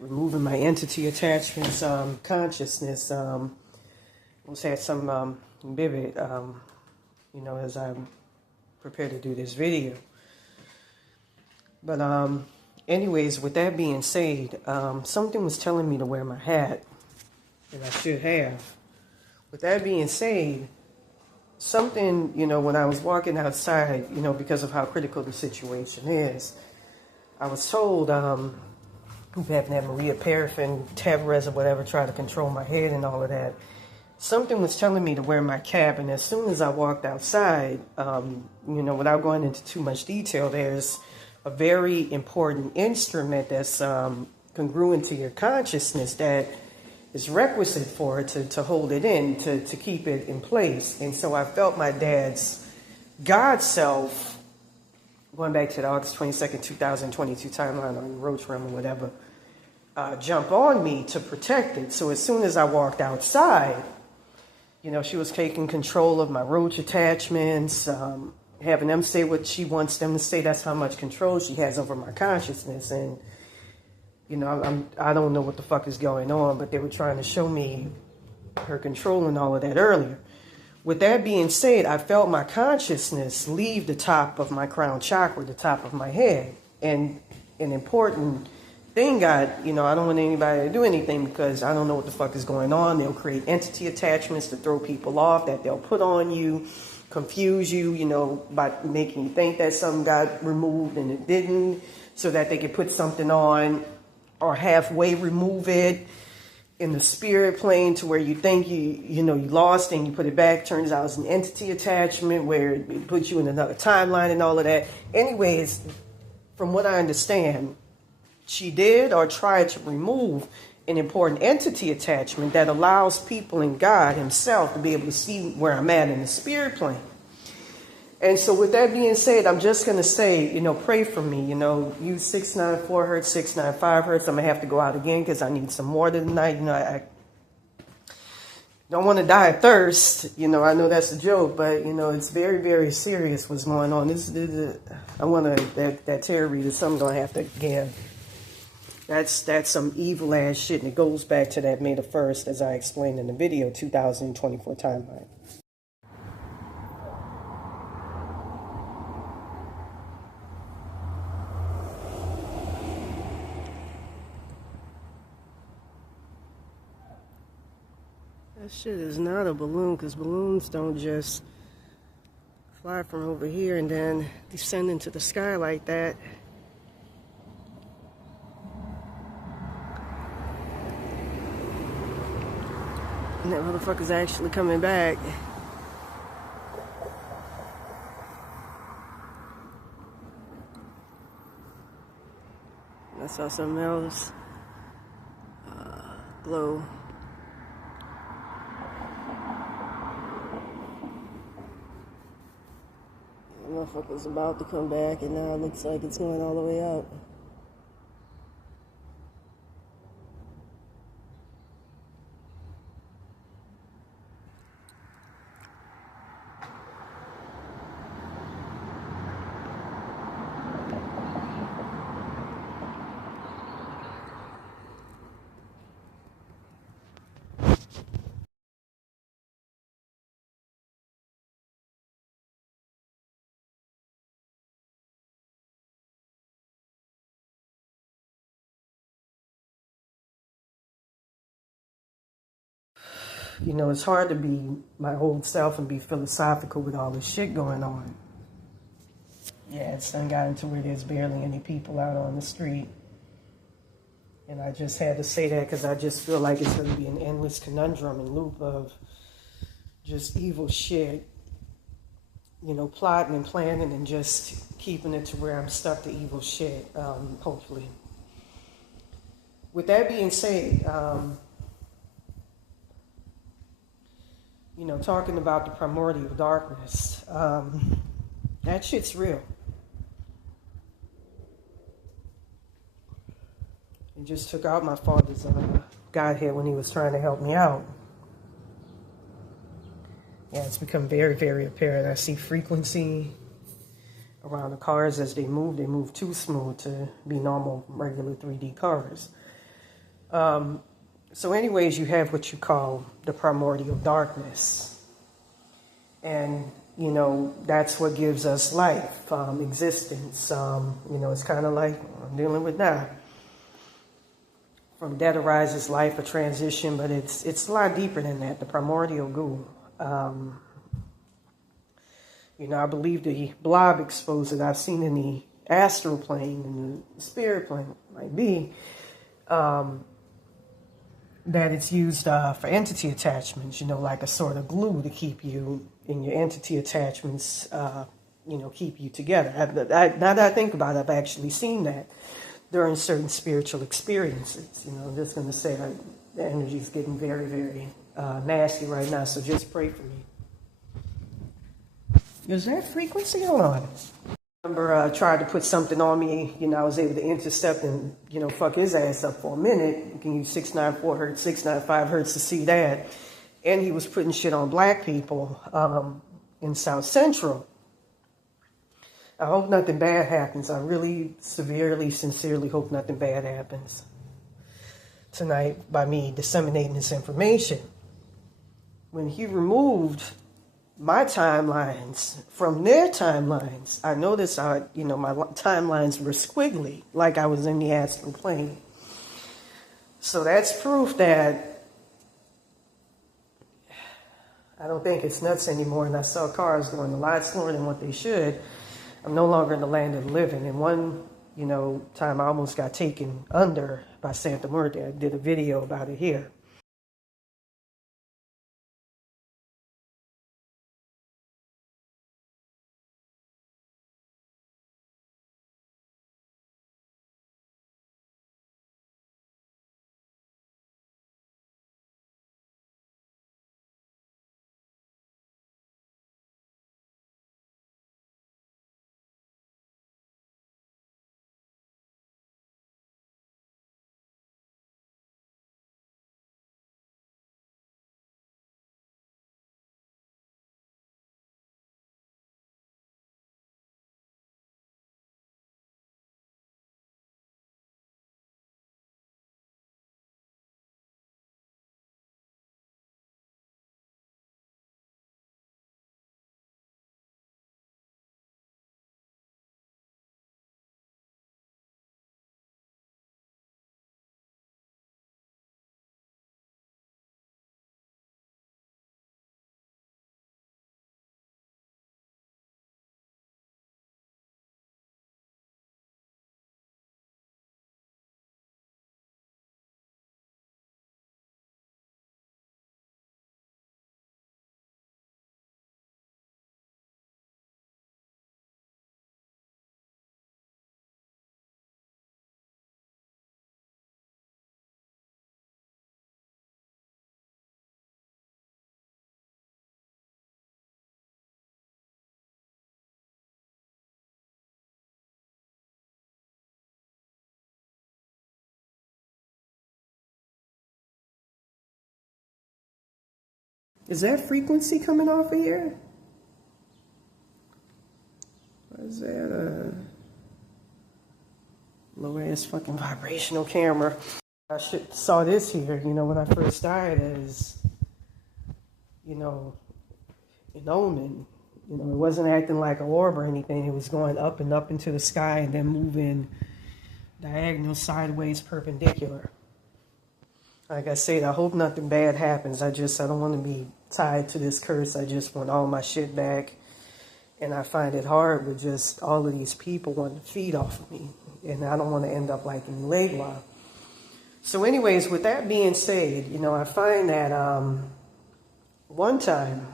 Removing my entity attachments, consciousness, was had some vivid, as I prepare to do this video. But anyways, with that being said, something was telling me to wear my hat, and I should have. With that being said, something, when I was walking outside, because of how critical the situation is, I was told, who've having that Maria Paraffin, Tavares or whatever, try to control my head and all of that. Something was telling me to wear my cap, and as soon as I walked outside, without going into too much detail, there's a very important instrument that's congruent to your consciousness that is requisite for it to hold it in, to keep it in place. And so I felt my dad's God self, going back to the August 22nd, 2022 timeline on Roach Realm or whatever, jump on me to protect it. So as soon as I walked outside, she was taking control of my roach attachments, having them say what she wants them to say. That's how much control she has over my consciousness. And, I don't know what the fuck is going on, but they were trying to show me her control and all of that earlier. With that being said, I felt my consciousness leave the top of my crown chakra, the top of my head. And an important thing I don't want anybody to do anything because I don't know what the fuck is going on. They'll create entity attachments to throw people off that they'll put on you, confuse you, by making you think that something got removed and it didn't, so that they could put something on or halfway remove it in the spirit plane to where you think you lost and you put it back. Turns out it's an entity attachment where it puts you in another timeline and all of that. Anyways, from what I understand, she did or tried to remove an important entity attachment that allows people and God himself to be able to see where I'm at in the spirit plane. And so with that being said, I'm just going to say, pray for me, use 694 hertz, 695 hertz. I'm going to have to go out again because I need some more tonight. I don't want to die of thirst. I know that's a joke, but, it's very, very serious what's going on. I want that tarot reader, something going to have to give. That's some evil ass shit, and it goes back to that May the 1st, as I explained in the video, 2024 timeline. That shit is not a balloon, because balloons don't just fly from over here and then descend into the sky like that. And that motherfucker's actually coming back. I saw something else glow. The motherfucker's about to come back, and now it looks like it's going all the way out. It's hard to be my old self and be philosophical with all this shit going on. Yeah, it's done gotten to where there's barely any people out on the street. And I just had to say that because I just feel like it's going to be an endless conundrum and loop of just evil shit. Plotting and planning and just keeping it to where I'm stuck to evil shit, hopefully. With that being said, talking about the primordial darkness, that shit's real. It just took out my father's Godhead when he was trying to help me out. Yeah, it's become very, very apparent. I see frequency around the cars as they move too smooth to be normal, regular 3D cars. So anyways, you have what you call the primordial darkness. And, you know, that's what gives us life, existence. You know, it's kind of like I'm dealing with now. From death arises life, a transition, but it's a lot deeper than that, the primordial goo. You know, I believe the blob exposed that I've seen in the astral plane and the spirit plane might be that it's used for entity attachments, you know, like a sort of glue to keep you in your entity attachments, you know, keep you together. Now that I think about it, I've actually seen that during certain spiritual experiences. You know, I'm just going to say the energy is getting very, very nasty right now, so just pray for me. Is that frequency on? I remember tried to put something on me, you know, I was able to intercept and, you know, fuck his ass up for a minute. You can use 694 hertz, 695 hertz to see that. And he was putting shit on black people in South Central. I hope nothing bad happens. I really severely, sincerely hope nothing bad happens tonight by me disseminating this information. When he removed my timelines from their timelines, I noticed you know, my timelines were squiggly, like I was in the astral plane. So that's proof that I don't think it's nuts anymore, and I saw cars going a lot slower than what they should. I'm no longer in the land of the living. And one, you know, time I almost got taken under by Santa Muerte. I did a video about it here. Is that frequency coming off of here? Or is that a low-ass fucking vibrational camera? I saw this here, you know, when I first started as, you know, an omen. You know, it wasn't acting like an orb or anything. It was going up and up into the sky and then moving diagonal, sideways, perpendicular. Like I said, I hope nothing bad happens. I don't want to be tied to this curse. I just want all my shit back. And I find it hard with just all of these people wanting to feed off of me. And I don't want to end up like in Legua. So anyways, with that being said, you know, I find that one time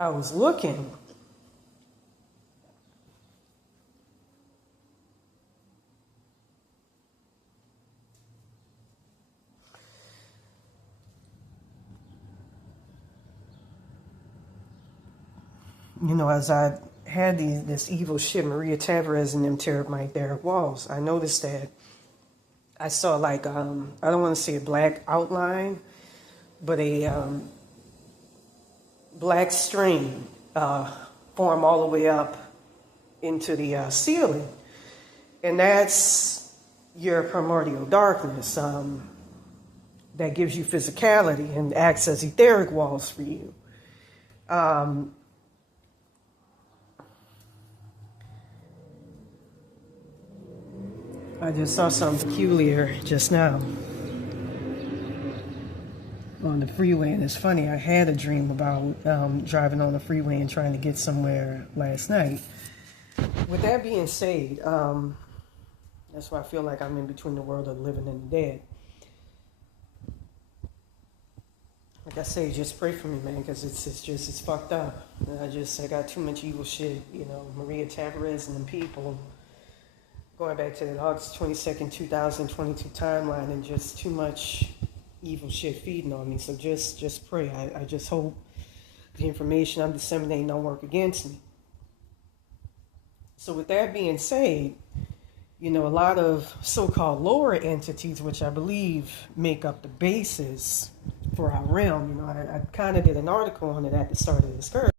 I was looking you know, as I had this evil shit, Maria Tavares and them tear up my Derek walls, I noticed that I saw like, I don't want to say a black outline, but a black string form all the way up into the ceiling. And that's, your primordial darkness that gives you physicality and acts as etheric walls for you. I just saw something peculiar just now on the freeway, and it's funny, I had a dream about driving on the freeway and trying to get somewhere last night. With that being said, that's why I feel like I'm in between the world of the living and the dead. Like I say, just pray for me, man, because it's fucked up. I got too much evil shit, Maria Tavares and them people, going back to the August 22nd, 2022 timeline, and just too much evil shit feeding on me. So just pray. I just hope the information I'm disseminating don't work against me. So with that being said, a lot of so-called lower entities, which I believe make up the basis for our realm, I kind of did an article on it at the start of this curve.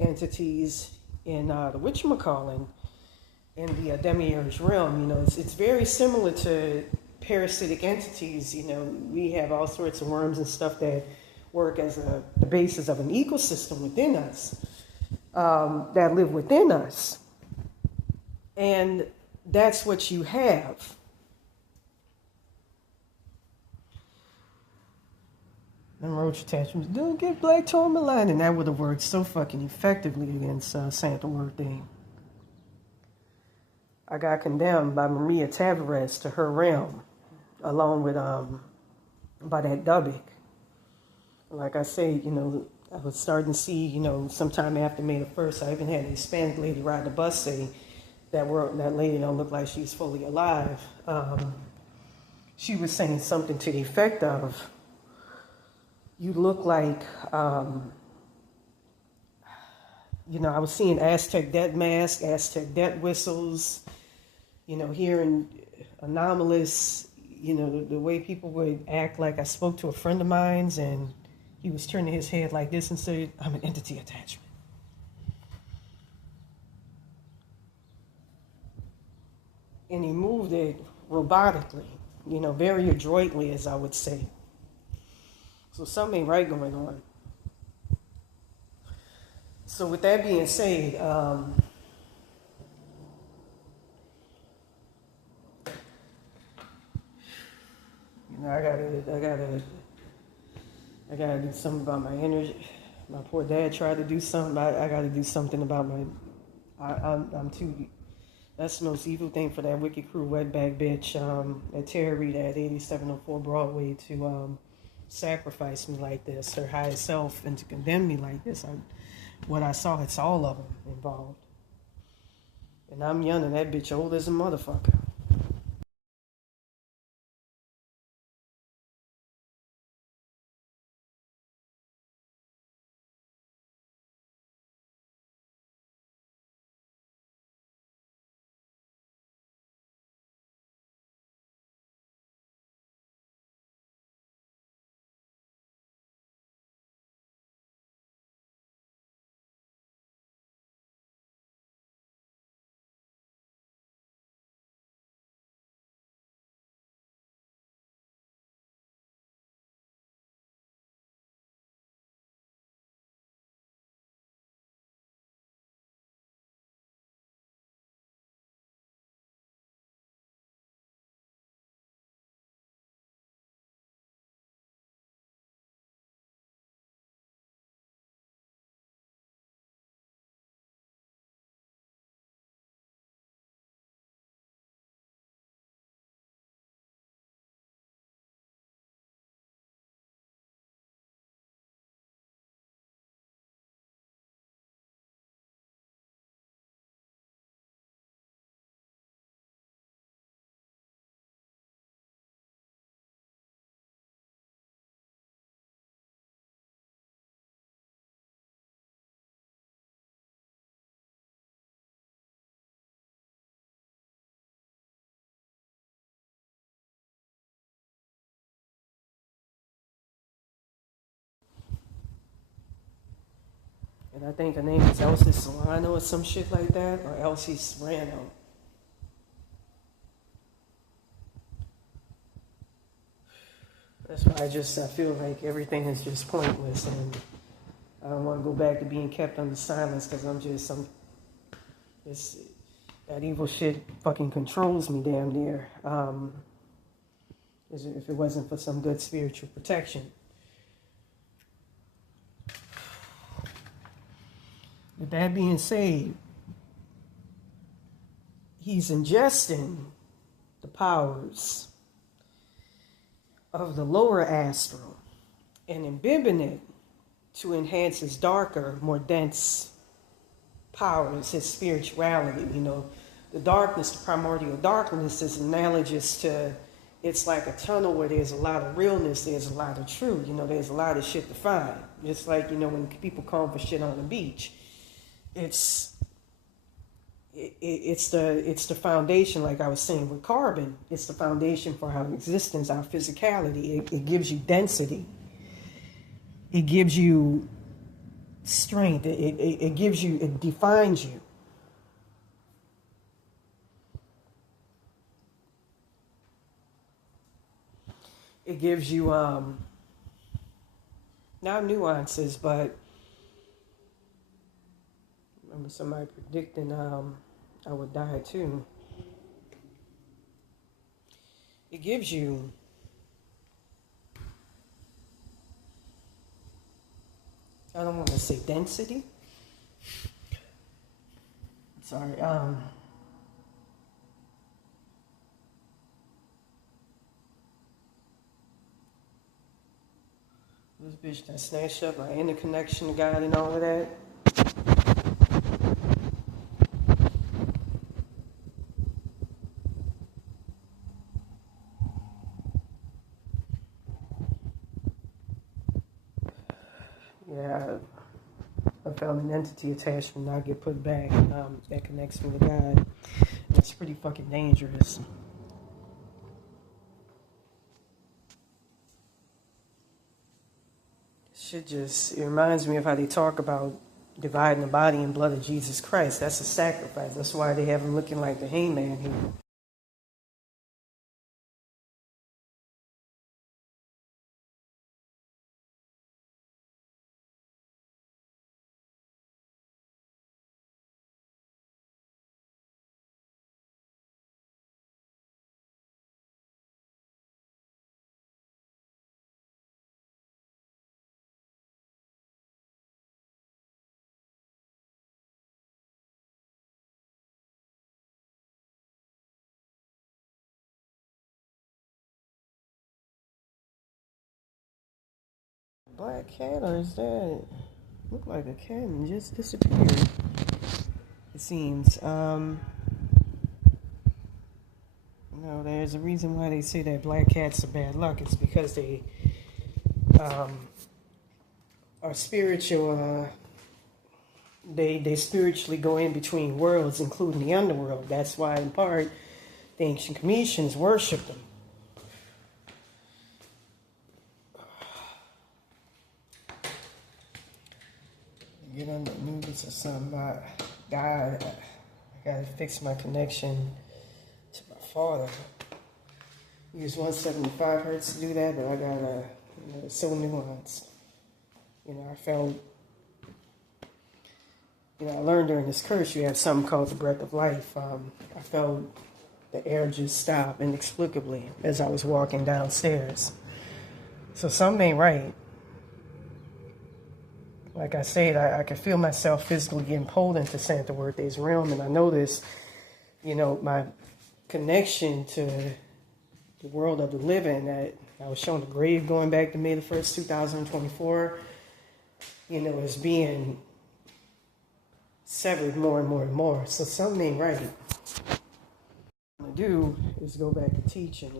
Entities in the whatchamacallit, in the demiurge realm, it's very similar to parasitic entities. We have all sorts of worms and stuff that work as the basis of an ecosystem within us, that live within us. And that's what you have. And roach attachments don't get black tourmaline, and that would have worked so fucking effectively against Santa Word Thing. I got condemned by Maria Tavares to her realm, along with by that Dubik. Like I say, I was starting to see, sometime after May the 1st, I even had a Hispanic lady riding the bus say that lady don't look like she's fully alive. She was saying something to the effect of, you look like, I was seeing Aztec death masks, Aztec death whistles, hearing anomalous, the way people would act. Like I spoke to a friend of mine's and he was turning his head like this and said, I'm an entity attachment. And he moved it robotically, very adroitly, as I would say. So something ain't right going on. So with that being said, I gotta do something about my energy. My poor dad tried to do something. I gotta do something about I'm too. That's the most evil thing for that wicked crew, wetback bitch, at Terry Reed at 8704 Broadway to sacrifice me like this, her highest self, and to condemn me like this. What I saw, it's all of them involved. And I'm young and that bitch old as a motherfucker. And I think her name is Elsie Solano or some shit like that, or Elsie Serrano. That's why I feel like everything is just pointless, and I don't want to go back to being kept under silence because that evil shit fucking controls me damn near. If it wasn't for some good spiritual protection. With that being said, he's ingesting the powers of the lower astral and imbibing it to enhance his darker, more dense powers, his spirituality. You know, the darkness, the primordial darkness is analogous to, it's like a tunnel where there's a lot of realness, there's a lot of truth, you know, there's a lot of shit to find. Just like, you know, when people come for shit on the beach, it's the foundation, like I was saying with carbon, it's the foundation for our existence, our physicality. It gives you density. It gives you strength. It gives you, it defines you. It gives you, not nuances, but I remember somebody predicting I would die too. It gives you I don't want to say density. Sorry. This bitch that snatched up my interconnection to God and all of that. Yeah, I felt an entity attachment not get put back. That connects me to God. It's pretty fucking dangerous. It reminds me of how they talk about dividing the body and blood of Jesus Christ. That's a sacrifice. That's why they have him looking like the hangman here. Black cat, or is that look like a cat and just disappeared? It seems. No, there's a reason why they say that black cats are bad luck. It's because they are spiritual. They spiritually go in between worlds, including the underworld. That's why, in part, the ancient Cometians worship them. Get on the news or something about God. I gotta fix my connection to my father. Use 175 hertz to do that, but I gotta, it's so nuanced. I felt, I learned during this curse you have something called the breath of life. I felt the air just stop inexplicably as I was walking downstairs. So something ain't right. Like I said, I could feel myself physically getting pulled into Santa Huerte's realm, and I noticed, my connection to the world of the living, that I was shown the grave going back to May the 1st, 2024, is being severed more and more and more. So something ain't right. What I'm going to do is go back to teaching,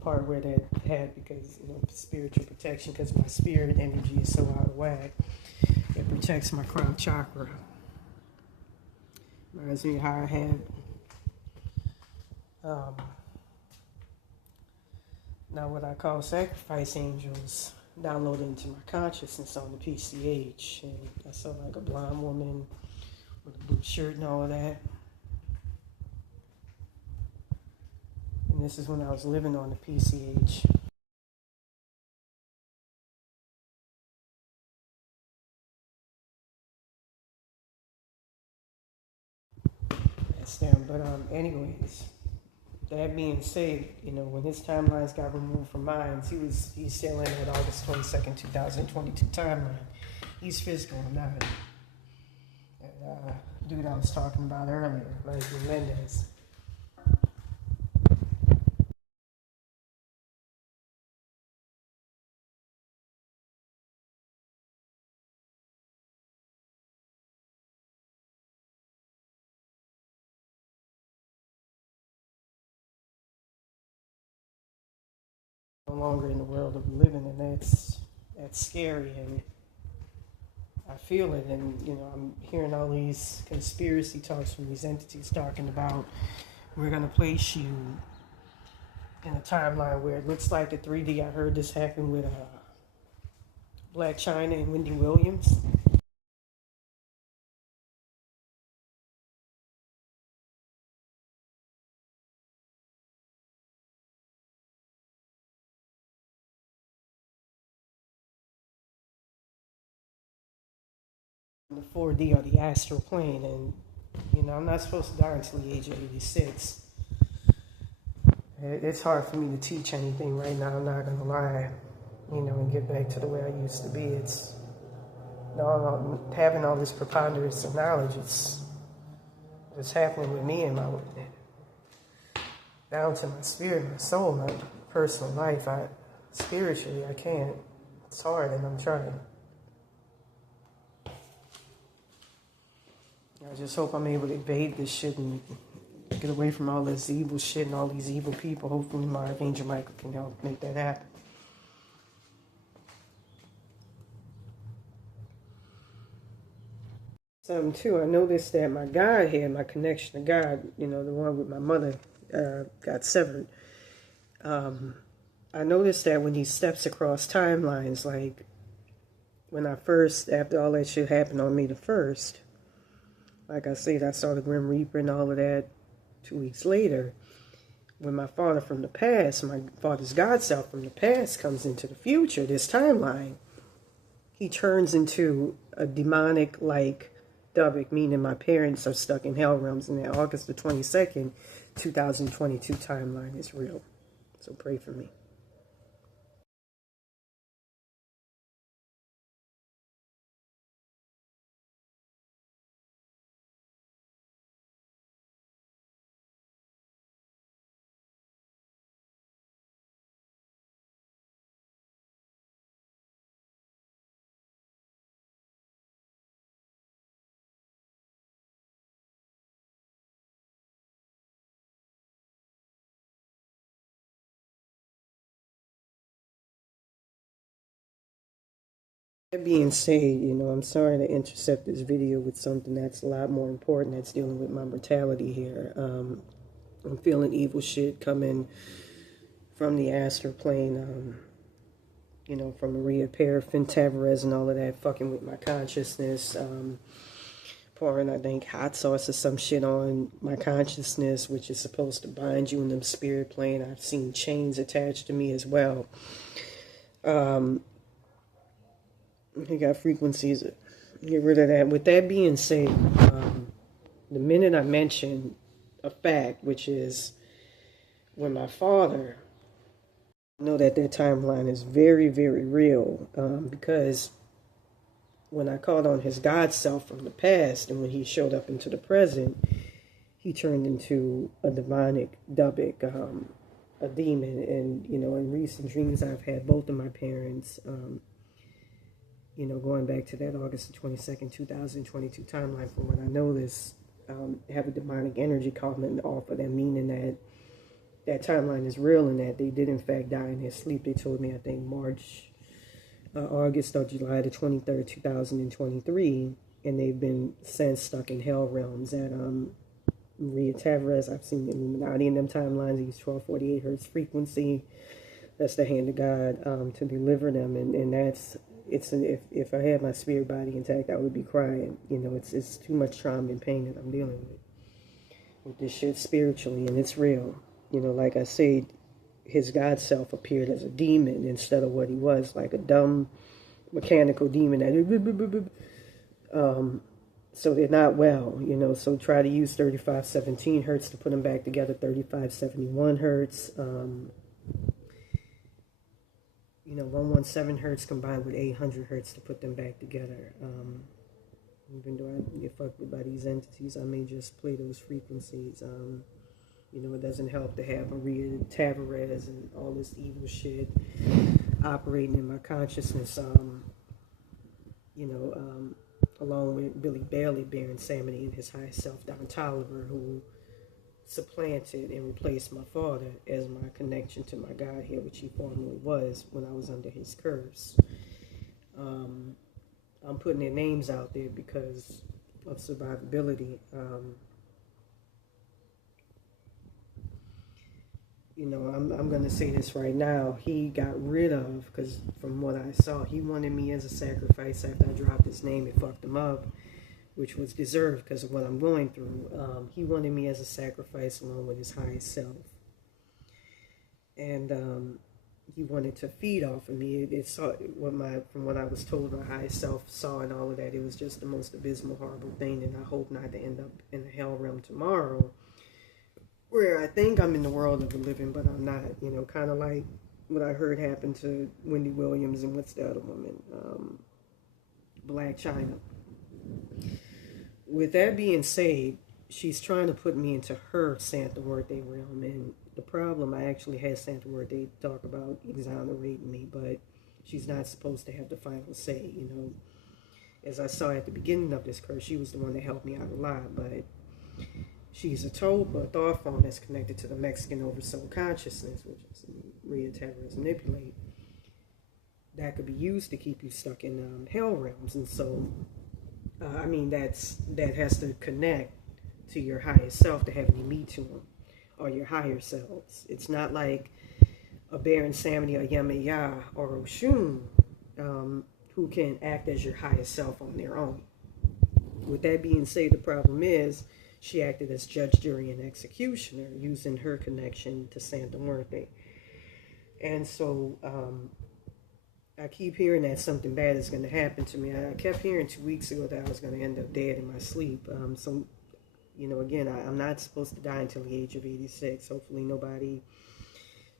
part where that had, because, spiritual protection, because my spirit energy is so out of whack. It protects my crown chakra. Reminds me of how I had now what I call sacrifice angels downloaded into my consciousness on the PCH, and I saw like a blonde woman with a blue shirt and all of that. And this is when I was living on the PCH. That's them. But anyways, that being said, you know, when his timelines got removed from mine, he's still in that August 22nd, 2022 timeline. He's physical, not that dude I was talking about earlier, like Mendez. No longer in the world of living, and that's scary, and I feel it. And you know, I'm hearing all these conspiracy talks from these entities talking about we're gonna place you in a timeline where it looks like a 3D. I heard this happen with Black China and Wendy Williams. The 4D or the astral plane, and you know, I'm not supposed to die until the age of 86. It's hard for me to teach anything right now, I'm not gonna lie, you know, and get back to the way I used to be. It's having all this preponderance of knowledge, it's happening with me and my down to my spirit, my soul, my personal life. Spiritually, I can't. It's hard, and I'm trying. I just hope I'm able to evade this shit and get away from all this evil shit and all these evil people. Hopefully my Archangel Michael can help make that happen. Something too, I noticed that my God here, my connection to God, you know, the one with my mother, got severed. I noticed that when he steps across timelines, like when after all that shit happened on May the 1st, like I said, I saw the Grim Reaper and all of that 2 weeks later. When my father from the past, my father's God self from the past comes into the future, this timeline, he turns into a demonic, like, Dubik, meaning my parents are stuck in hell realms, and that August the 22nd, 2022 timeline is real. So pray for me. That being said, you know, I'm sorry to intercept this video with something that's a lot more important that's dealing with my mortality here. I'm feeling evil shit coming from the astral plane, you know, from Maria Paraffin, Tavares, and all of that, fucking with my consciousness, pouring, I think, hot sauce or some shit on my consciousness, which is supposed to bind you in the spirit plane. I've seen chains attached to me as well. You got frequencies. Get rid of that. With that being said, the minute I mention a fact, which is when my father, I know that timeline is very, very real, because when I called on his God self from the past, and when he showed up into the present, he turned into a demonic Dubik, a demon. And, you know, in recent dreams, I've had both of my parents, you know, going back to that August the 22nd, 2022 timeline, from what I know, this have a demonic energy coming off of them, meaning that that timeline is real and that they did in fact die in their sleep. They told me, I think, August or July the 23rd, 2023, and they've been since stuck in hell realms. At Maria Tavares, I've seen Illuminati in them timelines. They use 1248 hertz frequency. That's the hand of God to deliver them, and that's if I had my spirit body intact, I would be crying. You know, it's too much trauma and pain that I'm dealing with this shit spiritually, and it's real. You know, like I said, his God self appeared as a demon instead of what he was, like a dumb mechanical demon that so they're not well, you know. So try to use 3517 hertz to put them back together, 3571 hertz, you know, 117 hertz combined with 800 hertz to put them back together. Even though I get fucked with by these entities, I may just play those frequencies. You know, it doesn't help to have Maria Tavares and all this evil shit operating in my consciousness. You know, along with Billy Bailey bearing Samity and his high self, Don Tolliver, who supplanted and replaced my father as my connection to my God here, which he formerly was when I was under his curse. I'm putting their names out there because of survivability. You know, I'm going to say this right now. He got rid of, because from what I saw, he wanted me as a sacrifice after I dropped his name. It fucked him up, which was deserved because of what I'm going through. He wanted me as a sacrifice along with his highest self. And he wanted to feed off of me. It saw from what I was told, my highest self saw and all of that. It was just the most abysmal, horrible thing, and I hope not to end up in the hell realm tomorrow, where I think I'm in the world of the living, but I'm not. You know, kind of like what I heard happened to Wendy Williams and what's the other woman, Black China. With that being said, she's trying to put me into her Santa Muerte realm, and the problem, I actually had Santa Muerte talk about exonerating me, but she's not supposed to have the final say. You know, as I saw at the beginning of this curse, she was the one that helped me out a lot, but she's a thought form that's connected to the Mexican oversoul consciousness, which is Maria Tavares manipulate, that could be used to keep you stuck in hell realms. And so, I mean, that has to connect to your highest self to have any meet to them, or your higher selves. It's not like a Baron Samedi or Yemaya or Oshun who can act as your highest self on their own. With that being said, the problem is she acted as judge, jury, and executioner using her connection to Santa Muerte. And so I keep hearing that something bad is going to happen to me. I kept hearing 2 weeks ago that I was going to end up dead in my sleep. So, you know, again, I'm not supposed to die until the age of 86. Hopefully nobody,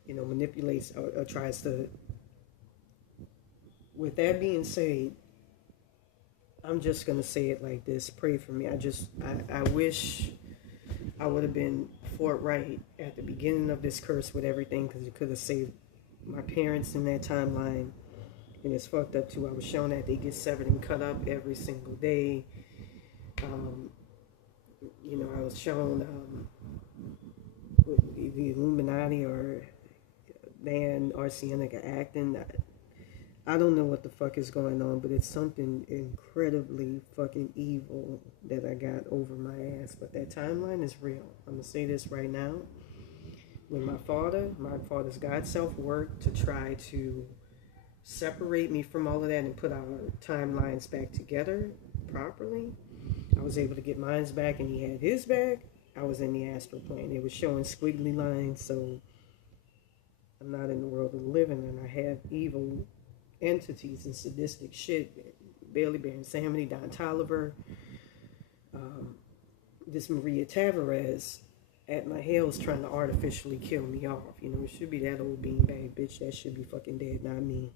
you know, manipulates or tries to. With that being said, I'm just going to say it like this. Pray for me. I wish I would have been forthright at the beginning of this curse with everything, because it could have saved my parents in that timeline. And it's fucked up too. I was shown that they get severed and cut up every single day. You know, I was shown the Illuminati or Dan Arsenica acting. I don't know what the fuck is going on, but it's something incredibly fucking evil that I got over my ass. But that timeline is real. I'm going to say this right now. When my father's God self worked to try to separate me from all of that and put our timelines back together properly, I was able to get mine back and he had his back. I was in the astral plane. It was showing squiggly lines, so I'm not in the world of the living, and I have evil entities and sadistic shit. Bailey Baron Samity, Don Tolliver, this Maria Tavares at my heels trying to artificially kill me off. You know, it should be that old beanbag bitch that should be fucking dead, not me.